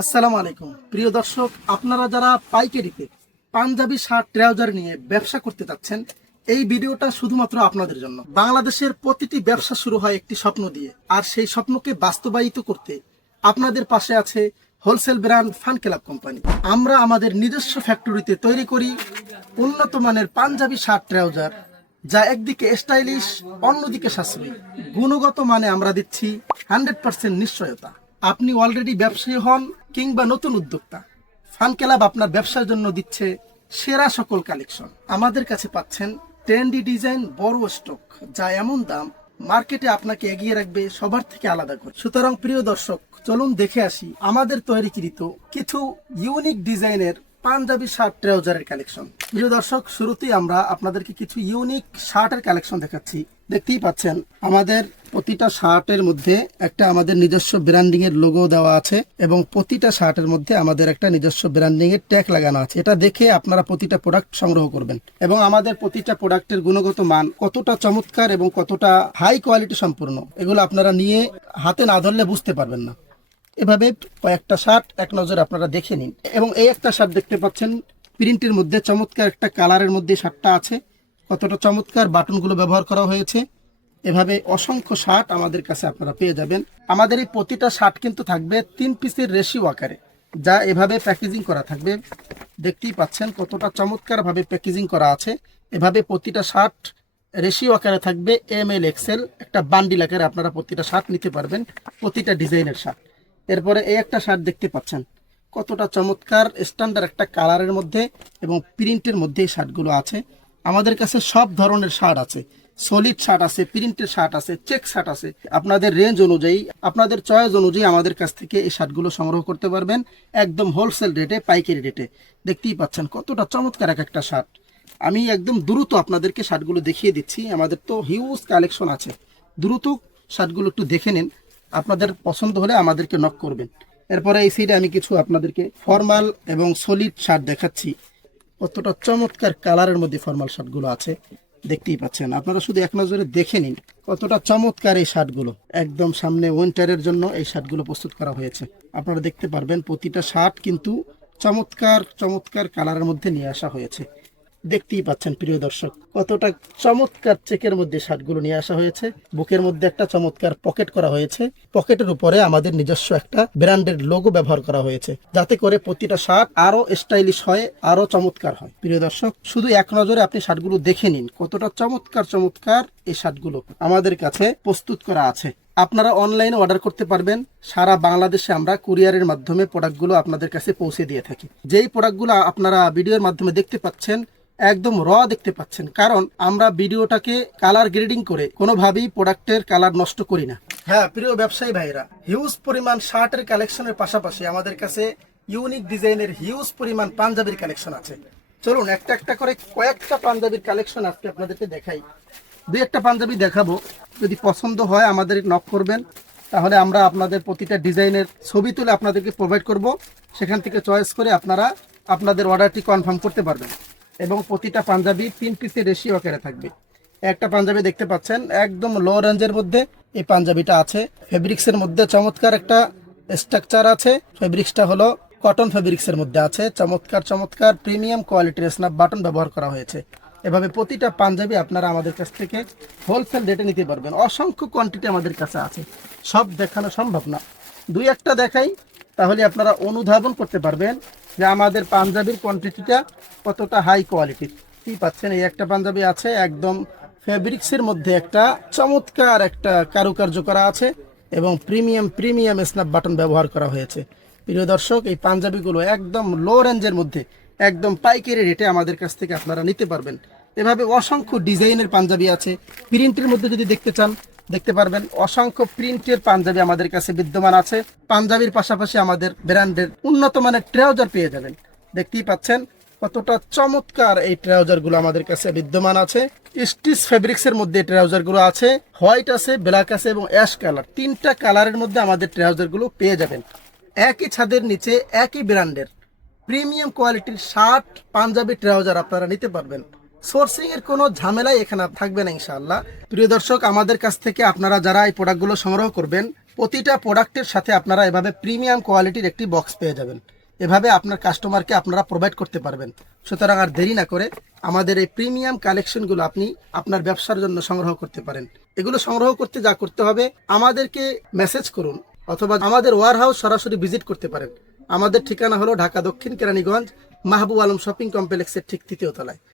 আসসালামু আলাইকুম প্রিয় দর্শক, আপনারা যারা পাইকারিতে পাঞ্জাবি শার্ট ট্রাউজার নিয়ে ব্যবসা করতে যাচ্ছেন, এই ভিডিওটা শুধুমাত্র আপনাদের জন্য। বাংলাদেশের প্রতিটি ব্যবসা শুরু হয় একটি স্বপ্ন দিয়ে, আর সেই স্বপ্নকে বাস্তবায়িত করতে আপনাদের পাশে আছে wholesale brand fun club company. আমরা আমাদের নিজস্ব ফ্যাক্টরিতে তৈরি করি উন্নত মানের পাঞ্জাবি শার্ট ট্রাউজার, যা একদিকে স্টাইলিশ, অন্যদিকে সাশ্রয়ী। গুণগত মানে আমরা দিচ্ছি 100% নিশ্চয়তা। আপনি অলরেডি ব্যবসায়ী হন কিংবা নতুন উদ্যোক্তা, ফান ক্লাব আপনার ব্যবসার জন্য দিচ্ছে সেরা সকল কালেকশন। আমাদের কাছে পাচ্ছেন ট্রেন্ডি ডিজাইন, বড় স্টক, যা এমন দাম মার্কেটে আপনাকে এগিয়ে রাখবে সবার থেকে আলাদা করে। সুতরাং প্রিয় দর্শক, চলুন দেখে আসি আমাদের তৈরিকৃত কিছু ইউনিক ডিজাইনের পাঞ্জাবি শার্ট ট্রাউজারের কালেকশন। প্রিয় দর্শক, শুরুতেই আমরা আপনাদেরকে কিছু ইউনিক শার্টের কালেকশন দেখাচ্ছি। দেখতেই পাচ্ছেন আমাদের প্রতিটা শার্টের মধ্যে একটা আমাদের নিজস্ব ব্র্যান্ডিং এর লোগো দেওয়া আছে, এবং প্রতিটা শার্টের মধ্যে আমাদের একটা নিজস্ব ব্র্যান্ডিং এর ট্যাগ লাগানো আছে। এটা দেখে আপনারা প্রতিটা প্রোডাক্ট সংগ্রহ করবেন, এবং আমাদের প্রতিটা প্রোডাক্টের গুণগত মান কতটা চমৎকার এবং কতটা হাই কোয়ালিটি সম্পূর্ণ, এগুলো আপনারা নিয়ে হাতে না ধরলে বুঝতে পারবেন না। এভাবে কয়েকটা শার্ট এক নজরে আপনারা দেখে নিন। এবং এই একটা শার্ট দেখতে পাচ্ছেন প্রিন্টের মধ্যে, চমৎকার একটা কালারের মধ্যে শার্টটা আছে, কতটা চমৎকার বাটনগুলো ব্যবহার করা হয়েছে। এভাবে অসংখ্য শার্ট আমাদের কাছে আপনারা পেয়ে যাবেন। আমাদের এই প্রতিটা শার্ট কিন্তু থাকবে 3 পিসের রেশিও আকারে, যা এভাবে প্যাকেজিং করা থাকবে। দেখতেই পাচ্ছেন কতটা চমৎকারভাবে প্যাকেজিং করা আছে। এভাবে প্রতিটা শার্ট রেশিও আকারে থাকবে, ML XL একটা বান্ডিল আকারে আপনারা প্রতিটা শার্ট নিতে পারবেন, প্রতিটা ডিজাইনের শার্ট। এরপরে এই একটা শার্ট দেখতে পাচ্ছেন কতটা চমৎকার স্ট্যান্ডার্ড একটা কালারের মধ্যে এবং প্রিন্টের মধ্যে এই শার্টগুলো আছে। আমাদের কাছে সব ধরনের শার্ট আছে, সলিড শার্ট আছে, প্রিন্টের শার্ট আছে, চেক শার্ট আছে। আপনাদের রেঞ্জ অনুযায়ী, আপনাদের চয়েস অনুযায়ী আমাদের কাছ থেকে এই শার্টগুলো সংগ্রহ করতে পারবেন একদম হোলসেল রেটে, পাইকারি রেটে। দেখতেই পাচ্ছেন কতটা চমৎকার এক একটা শার্ট। আমি একদম দ্রুত আপনাদেরকে শার্টগুলো দেখিয়ে দিচ্ছি। আমাদের তো হিউজ কালেকশন আছে, দ্রুত শার্টগুলো একটু দেখে নিন। আপনাদের পছন্দ হলে আমাদেরকে নক করবেন। এরপরে এই সাইডে আমি কিছু আপনাদেরকে ফর্মাল এবং সলিড শার্ট দেখাচ্ছি। কতটা চমৎকার কালারের মধ্যে ফর্মাল শার্টগুলো আছে, দেখতেই পাচ্ছেন। আপনারা শুধু এক নজরে দেখে নিন কতটা চমৎকার এই শার্টগুলো। একদম সামনে উইন্টারের জন্য এই শার্টগুলো প্রস্তুত করা হয়েছে। আপনারা দেখতে পারবেন প্রতিটা শার্ট কিন্তু চমৎকার চমৎকার কালারের মধ্যে নিয়ে আসা হয়েছে। দেখতেই পাচ্ছেন প্রিয় দর্শক, কতটা চমৎকার চেকের মধ্যে শার্টগুলো নিয়ে আসা হয়েছে। বুকের মধ্যে একটা চমৎকার পকেট করা হয়েছে, পকেটের উপরে আমাদের নিজস্ব একটা ব্র্যান্ডের লোগো ব্যবহার করা হয়েছে, যাতে করে প্রতিটা শার্ট আরো স্টাইলিশ হয়, আরো চমৎকার হয়। প্রিয় দর্শক, শুধু এক নজরে আপনি শার্টগুলো দেখে নিন কতটা চমৎকার চমৎকার এই শার্টগুলো আমাদের কাছে প্রস্তুত করা আছে। আপনারা অনলাইনে অর্ডার করতে পারবেন। সারা বাংলাদেশে আমরা কুরিয়ারের মাধ্যমে প্রোডাক্টগুলো আপনাদের কাছে পৌঁছে দিয়ে থাকি। যেই প্রোডাক্টগুলো আপনারা ভিডিওর মাধ্যমে দেখতে পাচ্ছেন, একদম র দেখতে পাচ্ছেন, কারণ আমরা ভিডিওটাকে কালার গ্রেডিং করে কোনোভাবেই প্রোডাক্টের কালার নষ্ট করি না। হ্যাঁ প্রিয় ব্যবসায়ী ভাইরা, হিউজ পরিমাণ শার্টের কালেকশনের পাশাপাশি আমাদের কাছে ইউনিক ডিজাইনের হিউজ পরিমাণ পাঞ্জাবির কালেকশন আছে। চলুন একটা একটা করে কয়েকটা পাঞ্জাবির কালেকশন আজকে আপনাদেরকে দেখাই। দুই একটা পাঞ্জাবি দেখাবো, যদি পছন্দ হয় আমাদের নক করবেন, তাহলে আমরা আপনাদের প্রতিটা ডিজাইনের ছবি তুলে আপনাদেরকে প্রোভাইড করব। সেখান থেকে চয়েস করে আপনারা আপনাদের অর্ডারটি কনফার্ম করতে পারবেন। এবং প্রতিটা পাঞ্জাবি 3 পিসের রেশিও আকারে থাকবে। একটা পাঞ্জাবি দেখতে পাচ্ছেন একদম লো রেঞ্জের মধ্যে এই পাঞ্জাবিটা আছে। ফেব্রিক্সের মধ্যে চমৎকার একটা স্ট্রাকচার আছে। ফেব্রিক্সটা হলো কটন ফেব্রিক্সের মধ্যে আছে। চমৎকার চমৎকার প্রিমিয়াম কোয়ালিটির স্ন্যাপ বাটন ব্যবহার করা হয়েছে। এভাবে প্রতিটা পাঞ্জাবি আপনারা আমাদের কাছ থেকে হোলসেল রেটে নিতে পারবেন। অসংখ্য কোয়ান্টিটি আমাদের কাছে আছে, সব দেখানো সম্ভব না। দুই একটা দেখাই, তাহলে আপনারা অনুধাবন করতে পারবেন যে আমাদের পাঞ্জাবির কোয়ান্টিটিটা কতটা হাই কোয়ালিটির। কি পাচ্ছেন, এই একটা পাঞ্জাবি আছে একদম ফেব্রিক্সের মধ্যে একটা চমৎকার একটা কারুকার্য করা আছে, এবং প্রিমিয়াম প্রিমিয়াম স্ন্যাপ বাটন ব্যবহার করা হয়েছে। প্রিয় দর্শক, এই পাঞ্জাবিগুলো একদম লো রেঞ্জের মধ্যে একদম পাইকারি রেটে আমাদের কাছ থেকে আপনারা নিতে পারবেন। এভাবে অসংখ্য ডিজাইনের পাঞ্জাবি আছে। প্রিন্টের মধ্যে যদি দেখতে চান, দেখতে পারবেন অসংখ্য প্রিন্টের পাঞ্জাবি আমাদের কাছে বিদ্যমান আছে। পাঞ্জাবির পাশাপাশি আমাদের ব্র্যান্ডের উন্নত মানের ট্রাউজার পেয়ে যাবেন। দেখতেই পাচ্ছেন কতটা চমৎকার এই ট্রাউজারগুলো আমাদের কাছে বিদ্যমান আছে। স্টিচ ফেব্রিক্সের মধ্যে ট্রাউজারগুলো আছে, হোয়াইট আছে, ব্ল্যাক আছে এবং অ্যাশ কালার, 3টা কালারের মধ্যে আমাদের ট্রাউজারগুলো পেয়ে যাবেন। একই ছাদের নিচে একই ব্র্যান্ডের প্রিমিয়াম কোয়ালিটির শার্ট, পাঞ্জাবি, ট্রাউজার আপনারা নিতে পারবেন। সোর্সিং এর কোনো ঝামেলাই এখানে থাকবে না ইনশাআল্লাহ। প্রিয় দর্শক, আমাদের কাছ থেকে আপনারা যারা এই প্রোডাক্টগুলো সংগ্রহ করবেন, প্রতিটা প্রোডাক্টের সাথে আপনারা এভাবে প্রিমিয়াম কোয়ালিটির একটি বক্স পেয়ে যাবেন। এভাবে আপনার কাস্টমারকে আপনারা প্রোভাইড করতে পারবেন। সুতরাং আর দেরি না করে আমাদের এই প্রিমিয়াম কালেকশনগুলো আপনি আপনার ব্যবসার জন্য সংগ্রহ করতে পারেন। এগুলো সংগ্রহ করতে যা করতে হবে, আমাদেরকে মেসেজ করুন অথবা আমাদের ওয়্যারহাউস সরাসরি ভিজিট করতে পারেন। আমাদের ঠিকানা হলো ঢাকা দক্ষিণ কেরানীগঞ্জ, মাহবুব আলম শপিং কমপ্লেক্সের ঠিক 3য় তলায়।